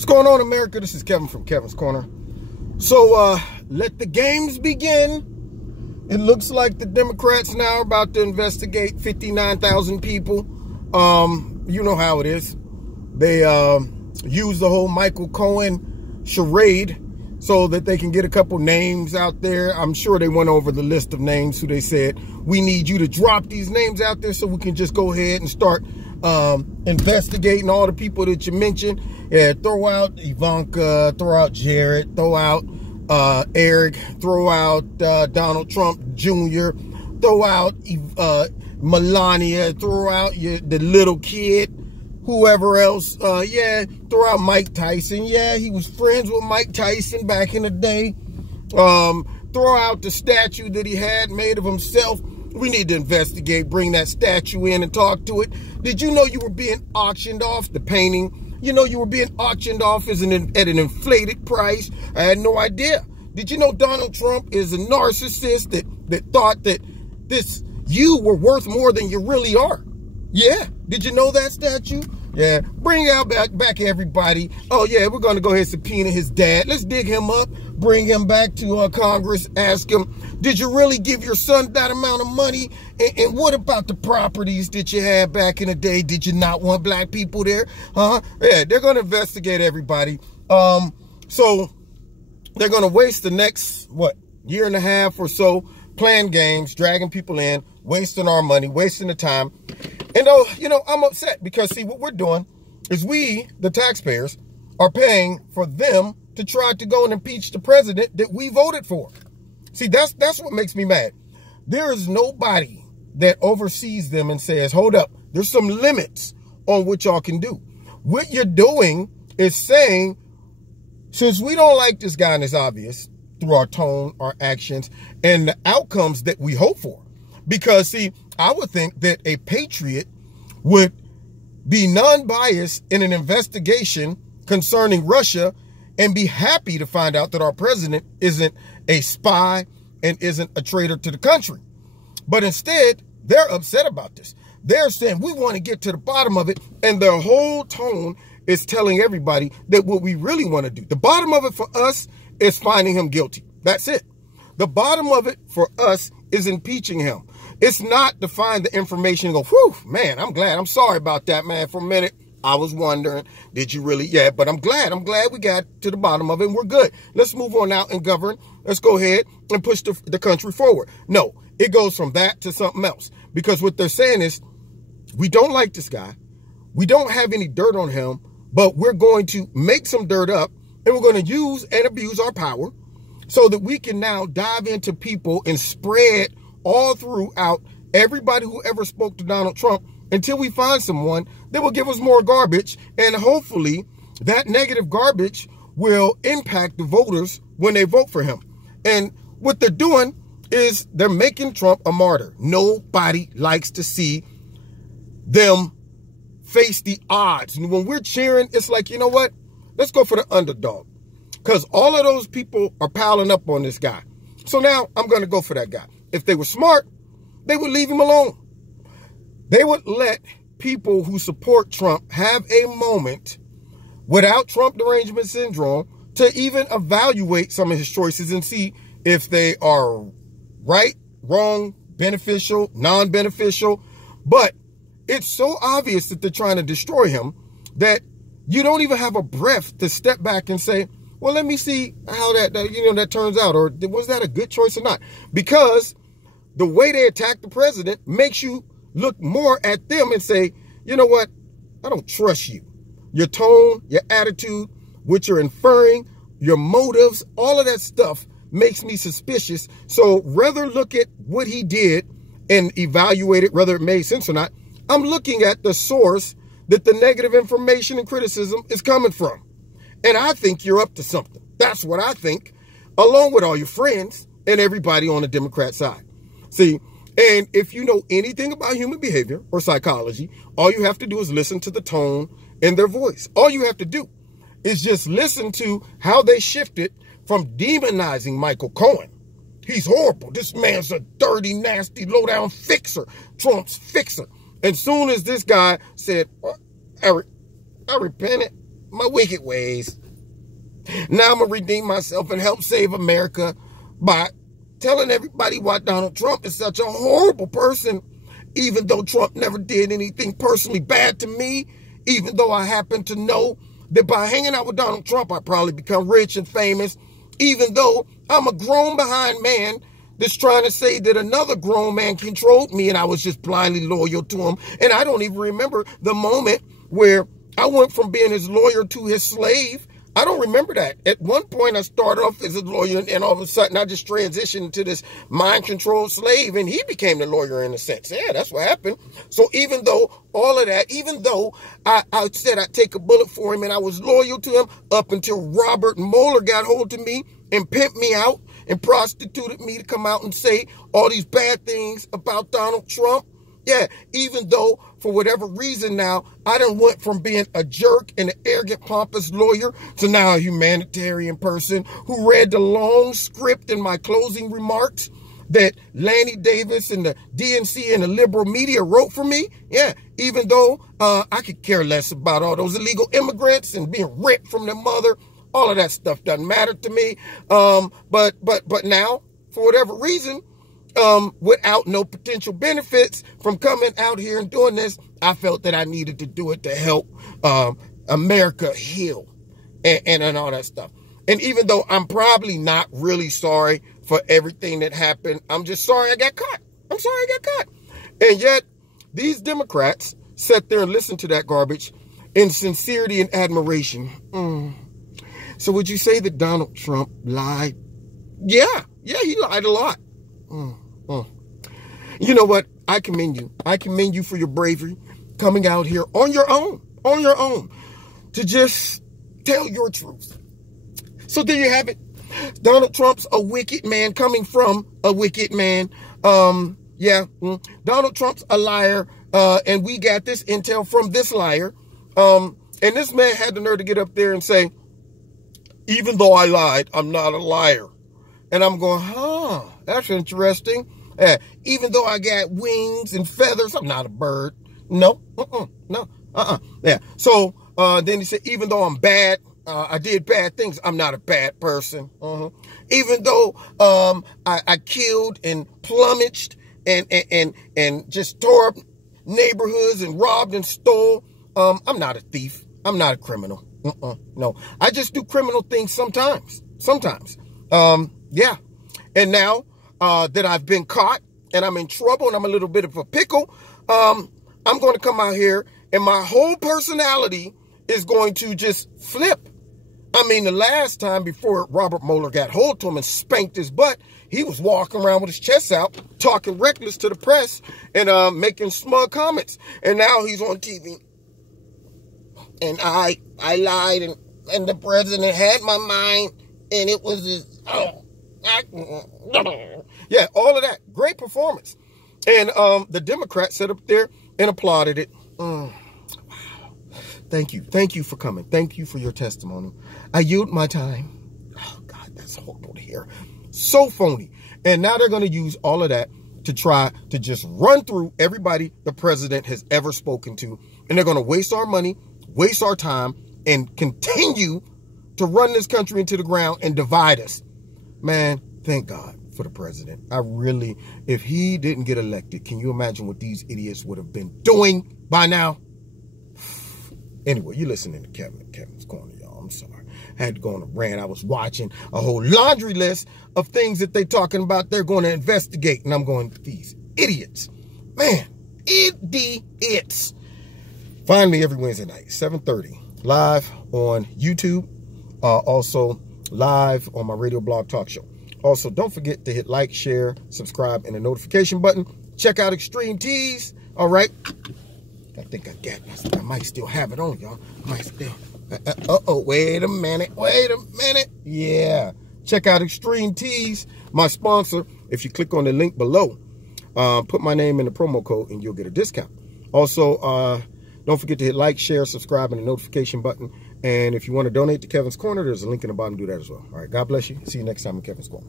What's going on, America? This is Kevin from Kevin's Corner. So let the games begin. It looks like the Democrats now are about to investigate 59,000 people. You know how it is. They use the whole Michael Cohen charade so that they can get a couple names out there. I'm sure they went over the list of names who they said, we need you to drop these names out there so we can just go ahead and start investigating all the people that you mentioned. Yeah, throw out Ivanka, throw out Jared, throw out Eric, throw out Donald Trump Jr., throw out Melania, throw out the little kid, whoever else. Yeah, throw out Mike Tyson. Yeah, he was friends with Mike Tyson back in the day. Throw out the statue that he had made of himself. We need to investigate, bring that statue in and talk to it. Did you know you were being auctioned off, the painting? You know you were being auctioned off at an inflated price? I had no idea. Did you know Donald Trump is a narcissist that thought that you were worth more than you really are? Yeah. Did you know that statue? Yeah. Bring out back everybody. Oh, yeah, we're going to go ahead and subpoena his dad. Let's dig him up, bring him back to Congress, ask him, did you really give your son that amount of money? And what about the properties that you had back in the day? Did you not want black people there? Huh? Yeah, they're going to investigate everybody. So they're going to waste the next, year and a half or so playing games, dragging people in, wasting our money, wasting the time. And, I'm upset because, see, what we're doing is we, the taxpayers, are paying for them to try to go and impeach the president that we voted for. See, that's what makes me mad. There is nobody that oversees them and says, hold up, there's some limits on what y'all can do. What you're doing is saying, since we don't like this guy and it's obvious through our tone, our actions, and the outcomes that we hope for. Because, see, I would think that a patriot would be non-biased in an investigation concerning Russia and be happy to find out that our president isn't a spy and isn't a traitor to the country. But instead, they're upset about this. They're saying, we want to get to the bottom of it. And their whole tone is telling everybody that what we really want to do. The bottom of it for us is finding him guilty. That's it. The bottom of it for us is impeaching him. It's not to find the information and go, whew, man, I'm glad. I'm sorry about that, man. For a minute, I was wondering, did you really? Yeah, but I'm glad we got to the bottom of it and we're good. Let's move on out and govern. Let's go ahead and push the country forward. No, it goes from that to something else. Because what they're saying is, we don't like this guy. We don't have any dirt on him, but we're going to make some dirt up and we're going to use and abuse our power so that we can now dive into people and spread all throughout everybody who ever spoke to Donald Trump until we find someone that will give us more garbage. And hopefully that negative garbage will impact the voters when they vote for him. And what they're doing is they're making Trump a martyr. Nobody likes to see them face the odds. And when we're cheering, it's like, you know what? Let's go for the underdog. Because all of those people are piling up on this guy. So now I'm going to go for that guy. If they were smart, they would leave him alone. They would let people who support Trump have a moment without Trump derangement syndrome to even evaluate some of his choices and see if they are right, wrong, beneficial, non-beneficial. But it's so obvious that they're trying to destroy him that you don't even have a breath to step back and say, well, let me see how that turns out. Or was that a good choice or not? Because the way they attack the president makes you look more at them and say, you know what? I don't trust you. Your tone, your attitude, what you're inferring, your motives, all of that stuff makes me suspicious. So rather look at what he did and evaluate it, whether it made sense or not. I'm looking at the source that the negative information and criticism is coming from. And I think you're up to something. That's what I think, along with all your friends and everybody on the Democrat side. See, and if you know anything about human behavior or psychology, all you have to do is listen to the tone in their voice. All you have to do is just listen to how they shifted from demonizing Michael Cohen. He's horrible. This man's a dirty, nasty, low-down fixer, Trump's fixer. And soon as this guy said, I repented, my wicked ways. Now I'm going to redeem myself and help save America by telling everybody why Donald Trump is such a horrible person, even though Trump never did anything personally bad to me, even though I happen to know that by hanging out with Donald Trump, I probably become rich and famous, even though I'm a grown behind man that's trying to say that another grown man controlled me and I was just blindly loyal to him. And I don't even remember the moment where I went from being his lawyer to his slave. I don't remember that. At one point, I started off as a lawyer, and all of a sudden, I just transitioned into this mind-controlled slave, and he became the lawyer in a sense. Yeah, that's what happened. So even though all of that, even though I said I'd take a bullet for him, and I was loyal to him up until Robert Mueller got hold of me and pimped me out and prostituted me to come out and say all these bad things about Donald Trump. Yeah, even though for whatever reason now, I done went from being a jerk and an arrogant, pompous lawyer to now a humanitarian person who read the long script in my closing remarks that Lanny Davis and the DNC and the liberal media wrote for me. Yeah, even though I could care less about all those illegal immigrants and being ripped from their mother. All of that stuff doesn't matter to me. But now, for whatever reason, without no potential benefits from coming out here and doing this, I felt that I needed to do it to help America heal and all that stuff. And even though I'm probably not really sorry for everything that happened, I'm just sorry I got caught. I'm sorry I got caught. And yet, these Democrats sat there and listened to that garbage in sincerity and admiration. So would you say that Donald Trump lied? Yeah, he lied a lot. You know what? I commend you. I commend you for your bravery coming out here on your own, to just tell your truth. So there you have it. Donald Trump's a wicked man coming from a wicked man. Donald Trump's a liar, and we got this intel from this liar. And this man had the nerve to get up there and say, even though I lied, I'm not a liar. And I'm going, that's interesting. Even though I got wings and feathers, I'm not a bird. No, Yeah. So then he said, even though I'm bad, I did bad things, I'm not a bad person. Even though I killed and plumaged and just tore up neighborhoods and robbed and stole, I'm not a thief. I'm not a criminal. No, I just do criminal things sometimes. Yeah. And now that I've been caught and I'm in trouble and I'm a little bit of a pickle, I'm going to come out here and my whole personality is going to just flip. I mean, the last time before Robert Mueller got hold to him and spanked his butt, he was walking around with his chest out, talking reckless to the press and making smug comments. And now he's on TV. And I lied and the president had my mind and it was just, yeah, all of that. Great performance. And the Democrats sat up there and applauded it. Wow. Thank you. Thank you for coming. Thank you for your testimony. I yield my time. Oh, God, that's horrible to hear. So phony. And now they're going to use all of that to try to just run through everybody the president has ever spoken to. And they're going to waste our money, waste our time, and continue to run this country into the ground and divide us. Man, thank God for the president. I really, if he didn't get elected, can you imagine what these idiots would have been doing by now? Anyway, you're listening to Kevin's Corner, y'all. I'm sorry. I had to go on a rant. I was watching a whole laundry list of things that they're talking about they're going to investigate. And I'm going, these idiots. Man, idiots. Find me every Wednesday night, 7:30, live on YouTube. Also live on my radio blog talk show. Also, don't forget to hit like, share, subscribe, and the notification button. Check out Extreme Tees. All right. I think I got this. I might still have it on, y'all. I might still. Wait a minute. Yeah. Check out Extreme Tees, my sponsor. If you click on the link below, put my name in the promo code and you'll get a discount. Also, don't forget to hit like, share, subscribe, and the notification button. And if you want to donate to Kevin's Corner, there's a link in the bottom. Do that as well. All right. God bless you. See you next time in Kevin's Corner.